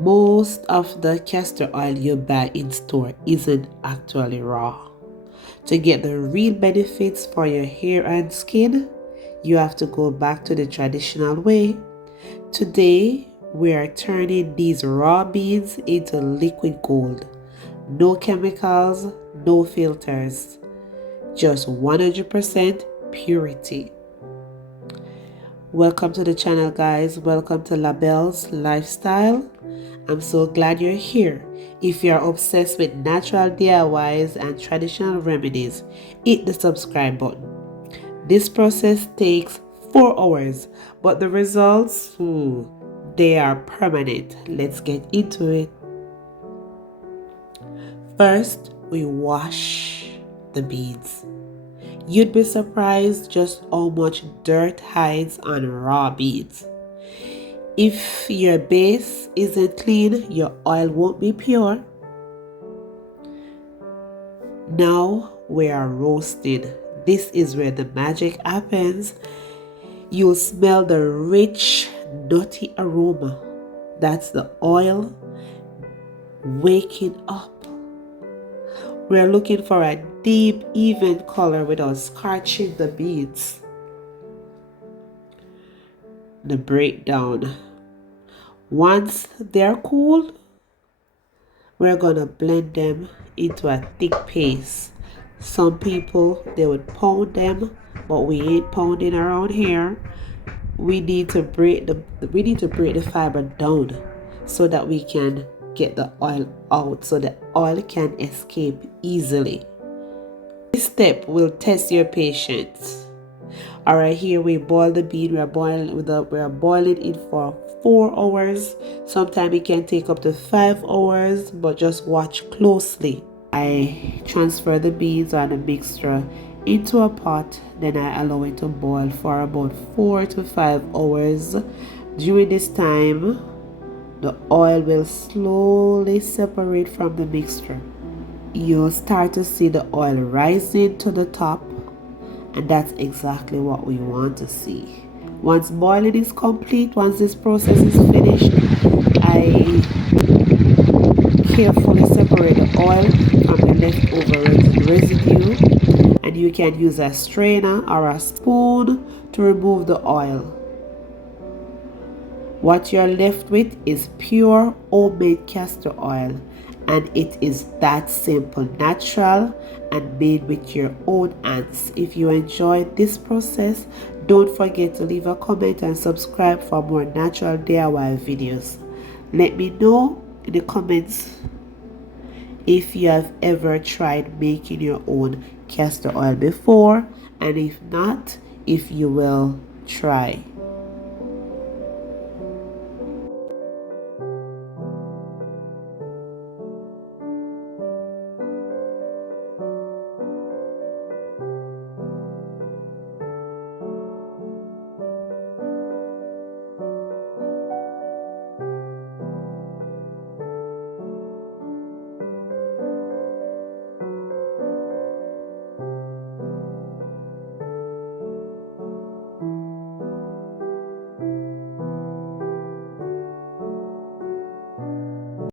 Most of the castor oil you buy in store isn't actually raw. To get the real benefits for your hair and skin, you have to go back to the traditional way. Today, we are turning these raw beans into liquid gold. No chemicals, no filters, just 100% purity. Welcome to the channel, guys. Welcome to Labelle's Lifestyle. I'm so glad you're here. If you're obsessed with natural DIYs and traditional remedies, hit the subscribe button. This process takes 4 hours, but the results, they are permanent. Let's get into it. First, we wash the beans. You'd be surprised just how much dirt hides on raw beans. If your base isn't clean, your oil won't be pure. Now we are roasting. This is where the magic happens. You'll smell the rich, nutty aroma. That's the oil waking up. We're looking for a deep, even color without scorching the beans. The breakdown. Once they're cool, we're gonna blend them into a thick paste. Some people, they would pound them, but we ain't pounding around here. We need to break the fiber down so that we can get the oil out, so the oil can escape easily. This step will test your patience. All right, here we boil the bean. We are boiling it for 4 hours. Sometimes it can take up to 5 hours, but just watch closely. I transfer the beans or the mixture into a pot, then I allow it to boil for about 4 to 5 hours. During this time, the oil will slowly separate from the mixture. You'll start to see the oil rising to the top, and that's exactly what we want to see. Once boiling is complete, once this process is finished, I carefully separate the oil from the leftover residue, and you can use a strainer or a spoon to remove the oil. What you're left with is pure homemade castor oil, and it is that simple, natural, and made with your own hands. If you enjoyed this process, don't forget to leave a comment and subscribe for more natural DIY videos. Let me know in the comments if you have ever tried making your own castor oil before, and if not, if you will try.